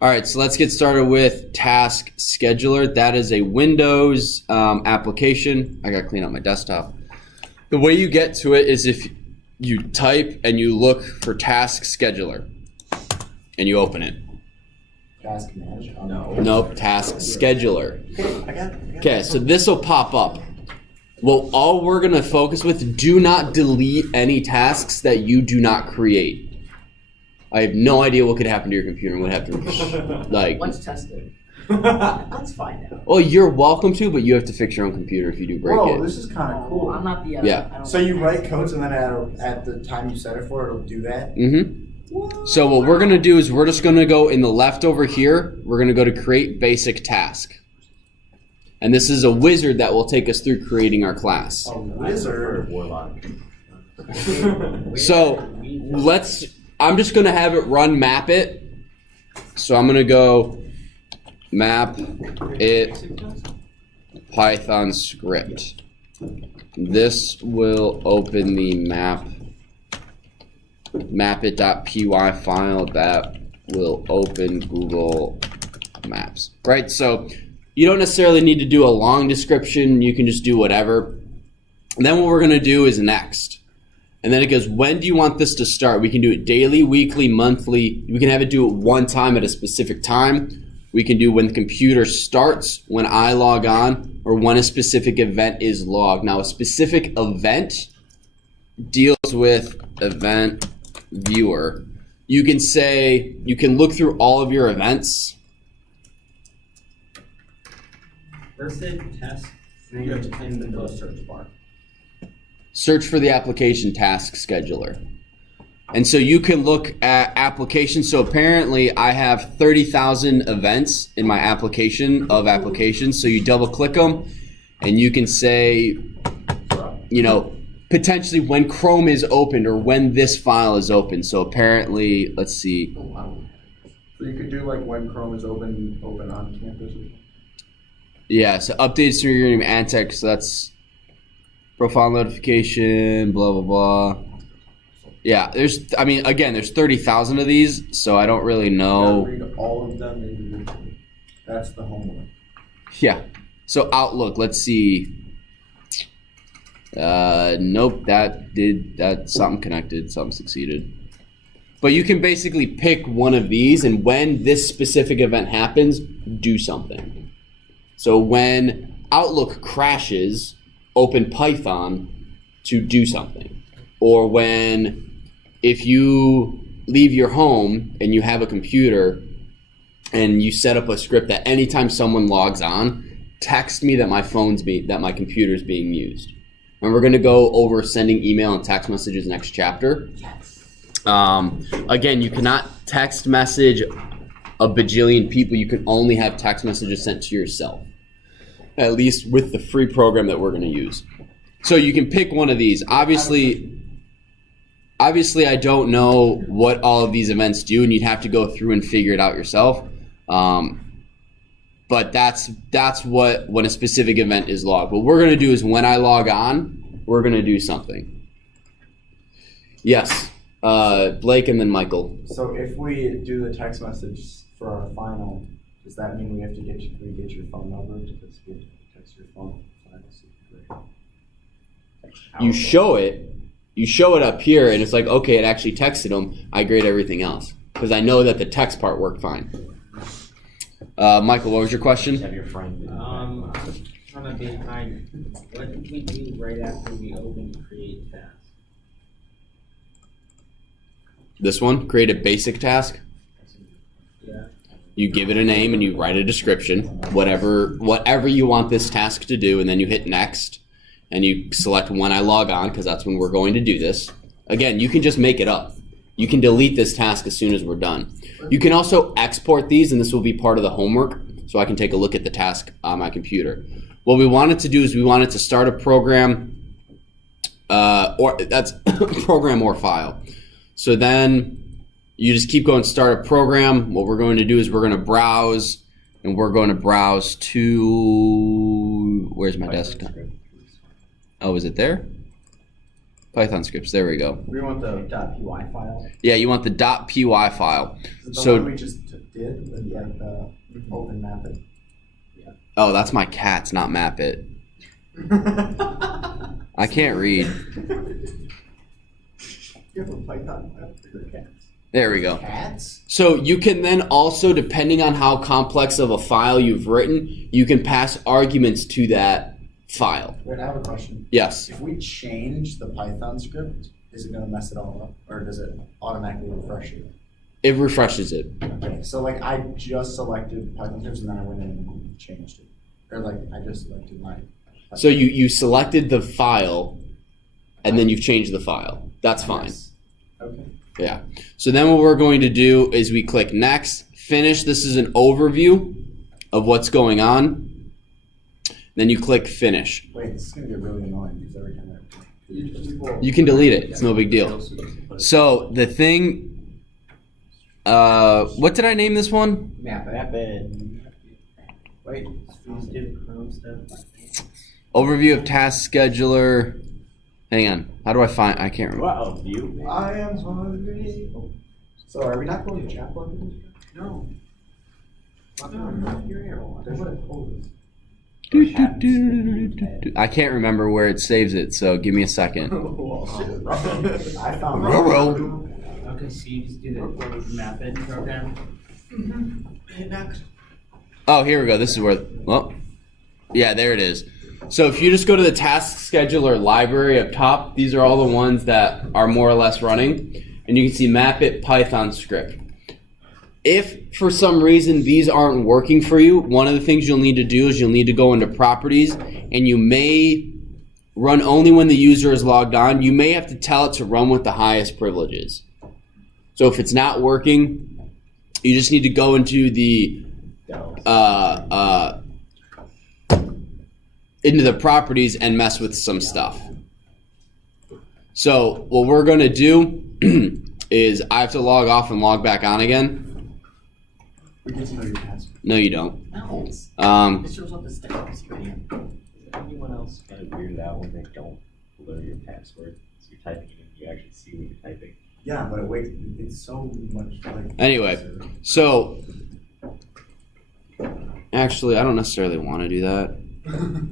All right, so let's get started with Task Scheduler. That is a Windows application. I got to clean up my desktop. The way you get to it is if you type and you look for Task Scheduler and you open it. Task Manager? No. Nope, Task Scheduler. I got it. Okay, so this will pop up. Well, all we're going to focus with, do not delete any tasks that you do not create. I have no idea what could happen to your computer and what happened. Like, Let's test it. Let's find out. well, you're welcome to, but you have to fix your own computer if you do break Whoa, it. this is kind of cool. I'm not the. Yeah. I don't So you write codes and then at the time you set it for, it'll do that? Mm-hmm. So what we're going to do is we're just going to go in the left over here. We're going to go to create basic task. And this is a wizard that will take us through creating our class. A wizard? So I'm just going to have it run map it. So I'm going to go map it Python script. This will open the mapit.py file that will open Google Maps. Right? So you don't necessarily need to do a long description. You can just do whatever. And then what we're going to do is next. And then it goes, when do you want this to start? We can do it daily, weekly, monthly. We can have it do it one time at a specific time. We can do when the computer starts, when I log on, or when a specific event is logged. Now, a specific event deals with event viewer. You can say, you can look through all of your events. First hit test, then you have to type in the search bar. Search for the application task scheduler. And so you can look at applications. So apparently I have 30,000 events in my application of applications. So you double click them and you can say, you know, potentially when Chrome is opened or when this file is open. So apparently, let's see. So you could do like when Chrome is open on campus? Yeah, so updates to your username and text. So that's profile notification, blah, blah, blah. Yeah, there's 30,000 of these, so I don't really know. You gotta read all of them individually. That's the homework. Yeah. So Outlook, let's see. Nope, that something connected, something succeeded. But you can basically pick one of these, and when this specific event happens, do something. So when Outlook crashes, open Python to do something. Or if you leave your home and you have a computer and you set up a script that anytime someone logs on, text me that my computer's being used. And we're going to go over sending email and text messages next chapter. Again, you cannot text message a bajillion people. You can only have text messages sent to yourself, at least with the free program that we're going to use. So you can pick one of these. Obviously, I don't know what all of these events do, and you'd have to go through and figure it out yourself. But that's what when a specific event is logged. What we're going to do is when I log on, we're going to do something. Yes, Blake and then Michael. So if we do the text message for our final, does that mean we have to get your phone number to text your phone? You show it up here, and it's like, okay, it actually texted them. I grade everything else because I know that the text part worked fine. Michael, what was your question? I'm trying to behind. What did we do right after we open create task? This one, create a basic task. Yeah. You give it a name and you write a description, whatever you want this task to do, and then you hit next. And you select when I log on, because that's when we're going to do this. Again, you can just make it up. You can delete this task as soon as we're done. You can also export these, and this will be part of the homework, so I can take a look at the task on my computer. What we wanted to do is we wanted to start a program, or that's program or file. So then you just keep going, start a program. What we're going to do is we're going to browse, and we're going to browse to, where's my desktop? Oh, is it there? Python scripts, there we go. We want the .py file? Yeah, you want the .py file. The so one we just did? like the open map it. Oh, that's my cats, not map it. I can't read. You have a Python map for your cats. There we go. Cats? So you can then also, depending on how complex of a file you've written, you can pass arguments to that file. Wait, I have a question. Yes. If we change the Python script, is it going to mess it all up? Or does it automatically refresh it? It refreshes it. Okay, so like I just selected Python scripts and then I went in and changed it. Or like I just selected my... So you selected the file, and then you've changed the file. That's fine. Yes. Okay. Yeah. So then what we're going to do is we click next, finish. This is an overview of what's going on. Then you click finish. Wait, this is going to get really annoying because every time I... You can delete it. It's no big deal. So the thing, what did I name this one? Map it. Wait. Do Chrome stuff. Overview of task scheduler. Hang on. How do I find? I can't remember. Wow, view. I am hungry. So are we not going to chapter? No. No, your hair. That's what I told us. I can't remember where it saves it, so give me a second. I found Okay, so you just do the map it program. Oh, here we go. This is where. Well, yeah, there it is. So if you just go to the task scheduler library up top, these are all the ones that are more or less running, and you can see map it Python script. If for some reason these aren't working for you, one of the things you'll need to do is you'll need to go into properties, and you may run only when the user is logged on. You may have to tell it to run with the highest privileges. So if it's not working, you just need to go into the properties and mess with some stuff. So what we're going to do is I have to log off and log back on again. We get to know your task. No, you don't. No. It shows up the steps. Anyone else? Kind of weirded out when they don't blur your password. So you're typing it in, you actually see what you're typing. Yeah, but it's so much like... Anyway, so actually I don't necessarily want to do that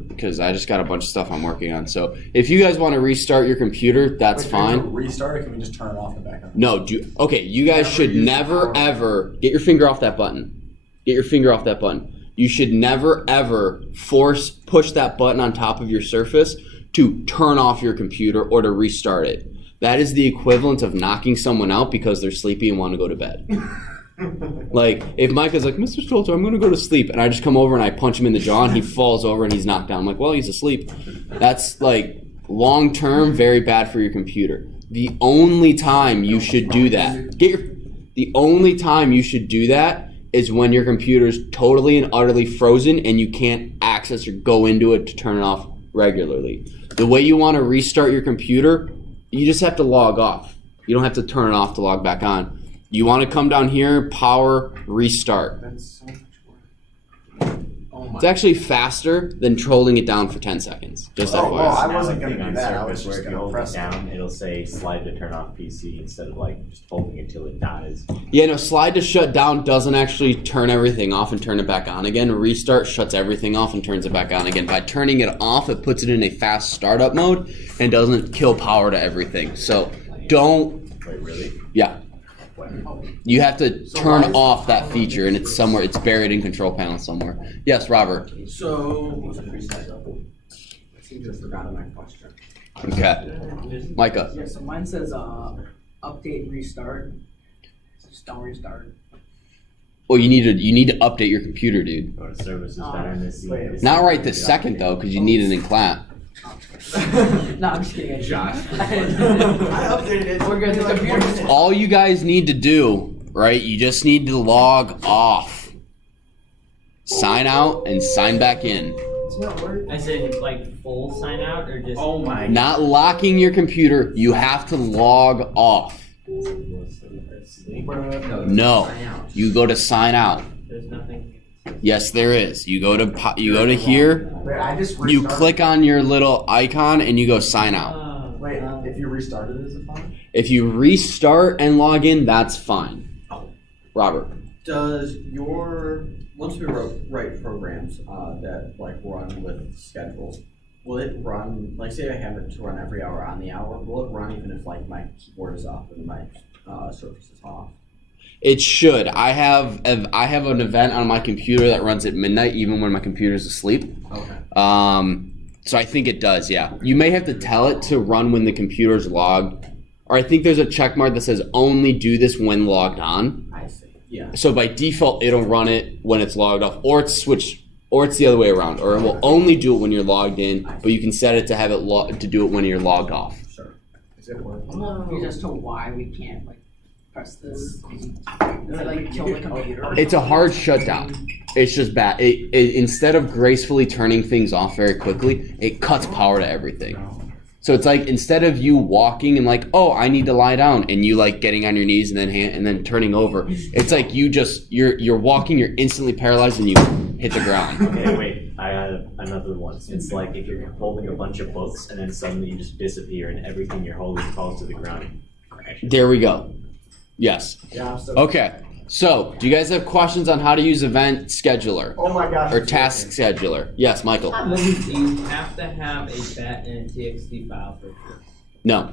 because I just got a bunch of stuff I'm working on. So if you guys want to restart your computer, that's Wait, can we fine. Restart it? Can we just turn it off and back on? No, okay, you guys should never ever get your finger off that button. Get your finger off that button. You should never ever push that button on top of your Surface to turn off your computer or to restart it. That is the equivalent of knocking someone out because they're sleepy and want to go to bed. Like, if Micah's like, Mr. Stolzer, I'm going to go to sleep, and I just come over and I punch him in the jaw and he falls over and he's knocked down. I'm like, well, he's asleep. That's, like, long-term very bad for your computer. The only time you should do that, the only time you should do that is when your computer's totally and utterly frozen and you can't access or go into it to turn it off regularly. The way you want to restart your computer, you just have to log off. You don't have to turn it off to log back on. You want to come down here, power, restart. That's so much work. Oh my. It's actually faster than trolling it down for 10 seconds. Just Oh, FYI. well, I Now, wasn't a gonna thing do on that. I Surface was just where if gonna you hold press it down, it'll say slide to turn off PC instead of like just holding it till it dies. Yeah, no, slide to shut down doesn't actually turn everything off and turn it back on again. Restart shuts everything off and turns it back on again. By turning it off, it puts it in a fast startup mode and doesn't kill power to everything. So don't, Wait, really? yeah. You have to turn off that feature, and it's somewhere. It's buried in control panel somewhere. Yes, Robert. So, I seem to have forgotten my question. Okay, Micah. Yeah, so mine says update restart. Just don't restart. Well, you need to update your computer, dude. Go to services better than this. Wait. Not right this second though, because you need it in clap. No, I'm just kidding. Josh. I updated it. We're good. The computer. All you guys need to do, right? You just need to log off, sign out, and sign back in. It's not working. I said like full sign out or just. Oh my. Not locking your computer. You have to log off. No, you go to sign out. There's nothing. Yes, there is. You go to here. Wait, I just You restarted. click on your little icon and you go sign out. Wait, if you restarted, is it fine? If you restart and log in, that's fine. Robert. Does once we write programs that like run with schedules, will it run, like say I have it to run every hour on the hour, will it run even if like my keyboard is off and my Surface is off? It should. I have an event on my computer that runs at midnight, even when my computer's asleep. Okay. So I think it does. Yeah. You may have to tell it to run when the computer's logged, or I think there's a check mark that says only do this when logged on. I see. Yeah. So by default, it'll run it when it's logged off, or it's switched, or it's the other way around, or it will only do it when you're logged in, but you can set it to have it to do it when you're logged off. Sure. Is it working? I'm not confused as to why we can't like press this. Is it like kill the computer? It's a hard shutdown. It's just bad. It instead of gracefully turning things off very quickly, it cuts power to everything. So it's like instead of you walking and like, oh, I need to lie down, and you like getting on your knees and then turning over, it's like you're walking, you're instantly paralyzed and you hit the ground. Okay, wait. I have another one. It's like if you're holding a bunch of books and then suddenly you just disappear and everything you're holding falls to the ground and crashes. There we go. Yes. Yeah. So, Okay. So, do you guys have questions on how to use Event Scheduler oh my gosh. or it's Task working. Scheduler? Yes, Michael. Do you have to have a bat and a TXT file for this? No.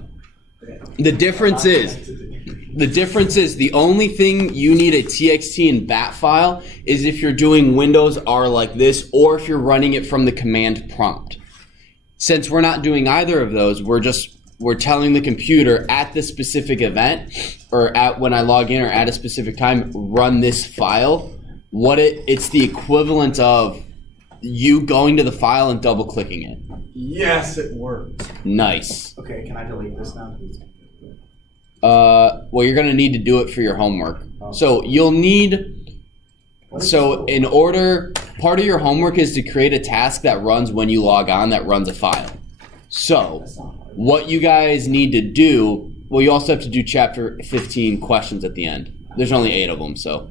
The difference is the only thing you need a TXT and BAT file is if you're doing Windows R like this, or if you're running it from the command prompt. Since we're not doing either of those, we're telling the computer at this specific event, or at when I log in, or at a specific time, run this file. It's the equivalent of you going to the file and double clicking it. Yes, it worked. Nice. Okay, can I delete this now? Well, you're gonna need to do it for your homework. So you'll need. So in order, part of your homework is to create a task that runs when you log on, that runs a file. So That's not hard. what you guys need to do, well, you also have to do chapter 15 questions at the end. There's only 8 of them, so.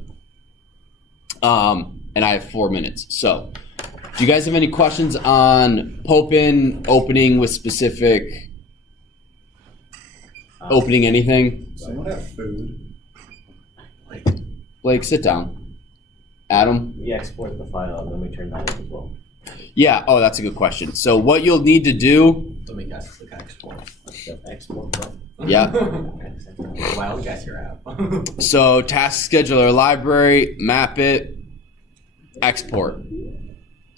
And I have 4 minutes. So, do you guys have any questions on Popin opening with specific, opening anything? Does anyone have food? Blake, sit down. Adam? We export the file and then we turn that in as well. Yeah, oh, that's a good question. So what you'll need to do, Let me guess. Click export. Export from. yeah. Wild guess your app. So task scheduler library, map it, export.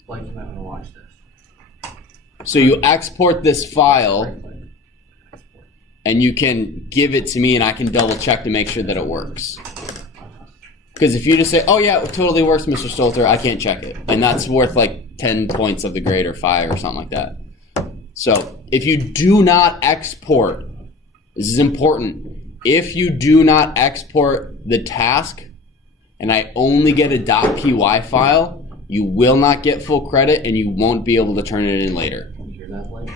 Like you might want to watch this. So you export this file, Right-click. Export. and you can give it to me, and I can double check to make sure that it works. Because if you just say, oh yeah, it totally works, Mr. Stolter, I can't check it. And that's worth like 10 points of the grade or 5 or something like that. So if you do not export, this is important. If you do not export the task, and I only get a .py file, you will not get full credit, and you won't be able to turn it in later. Can you hear that, Blake?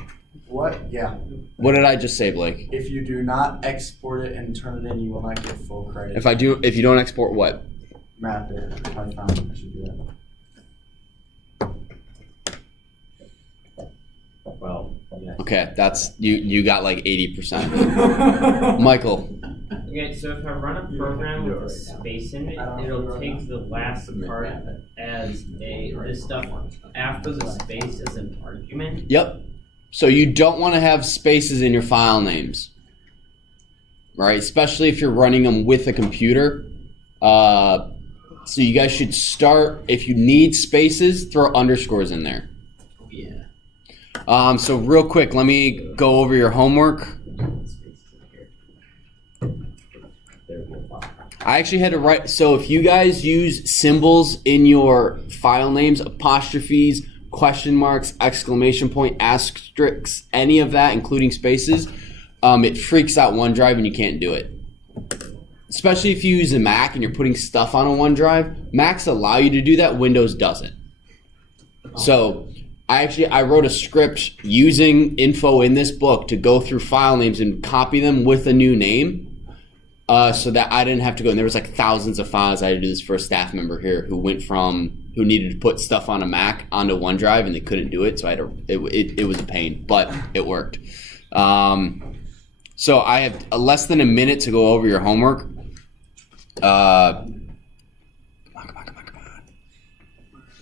What? Yeah. What did I just say, Blake? If you do not export it and turn it in, you will not get full credit. If you don't export what? Map it. I found I should do that. Well, yeah. Okay, that's you got like 80%. Michael. Okay, so if I run a program with a space in it, it'll take the last part as this stuff after the space as an argument. Yep. So you don't want to have spaces in your file names, right? Especially if you're running them with a computer. So you guys should start, if you need spaces, throw underscores in there. Yeah. So real quick, let me go over your homework. I actually had to write, so if you guys use symbols in your file names, apostrophes, question marks, exclamation point, asterisks, any of that, including spaces, it freaks out OneDrive and you can't do it. Especially if you use a Mac and you're putting stuff on a OneDrive. Macs allow you to do that, Windows doesn't. So I wrote a script using info in this book to go through file names and copy them with a new name. So that I didn't have to go. And there was like thousands of files. I had to do this for a staff member here who needed to put stuff on a Mac onto OneDrive and they couldn't do it. So it was a pain, but it worked. So I have less than a minute to go over your homework.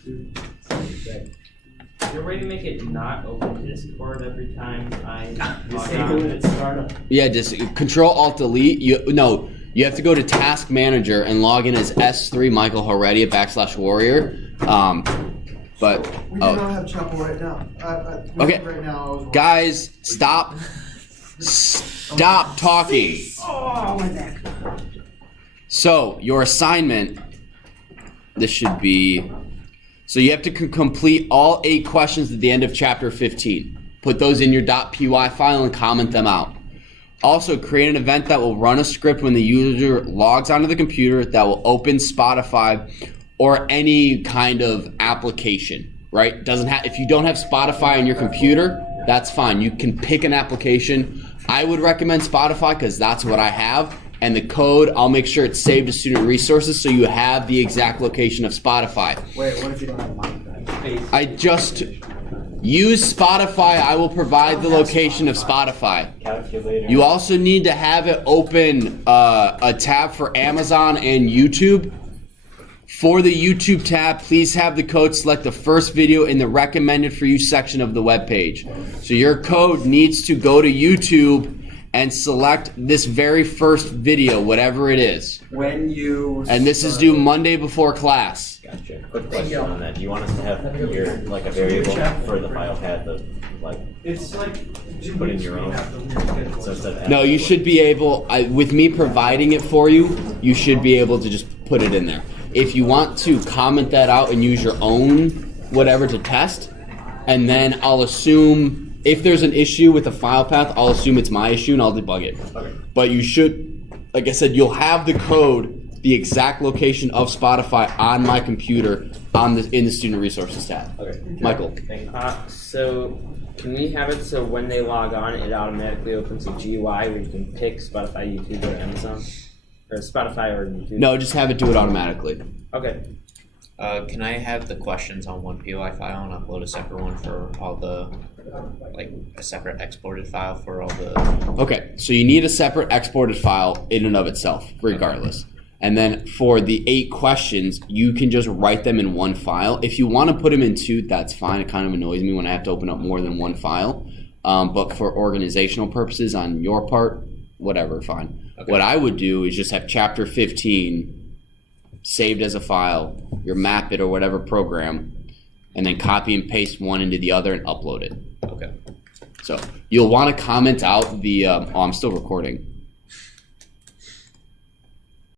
Is there a way to make it not open Discord every time I log Disable on? it at startup. Yeah, just Control Alt Delete. You have to go to Task Manager and log in as S3 Michael Heredia / Warrior. But We do not have chapel right now. Okay. Right now, I was guys, stop talking. Oh, my neck. So your assignment, this should be. So you have to complete all 8 questions at the end of chapter 15. Put those in your .py file and comment them out. Also, create an event that will run a script when the user logs onto the computer that will open Spotify or any kind of application, right? Doesn't have if you don't have Spotify on your computer, that's fine. You can pick an application. I would recommend Spotify because that's what I have. And the code, I'll make sure it's saved to student resources so you have the exact location of Spotify. Wait, what if you don't have mine? I just use Spotify. I will provide the location of Spotify. Calculator. You also need to have it open a tab for Amazon and YouTube. For the YouTube tab, please have the code select the first video in the recommended for you section of the web page. So your code needs to go to YouTube and select this very first video, whatever it is. When you And this is due Monday before class. Gotcha. Quick question on that. Do you want us to have your like a variable for the file path of like It's like put in your own? So instead of No, you should be able, with me providing it for you, you should be able to just put it in there. If you want to comment that out and use your own whatever to test, and then I'll assume if there's an issue with the file path, I'll assume it's my issue and I'll debug it. Okay. But you should, like I said, you'll have the code, the exact location of Spotify on my computer in the student resources tab. Okay. Michael. Thank you. So can we have it so when they log on, it automatically opens a GUI where you can pick Spotify, YouTube, or Amazon? Or Spotify or YouTube? No, just have it do it automatically. Okay. Can I have the questions on one POI file and upload a separate one for all the, like a separate exported file for all the? Okay, so you need a separate exported file in and of itself, regardless. And then for the 8 questions, you can just write them in one file. If you want to put them in 2, that's fine. It kind of annoys me when I have to open up more than one file. But for organizational purposes on your part, whatever, fine. Okay. What I would do is just have chapter 15 saved as a file, your map it or whatever program, and then copy and paste one into the other and upload it. Okay. So you'll want to comment out the, I'm still recording.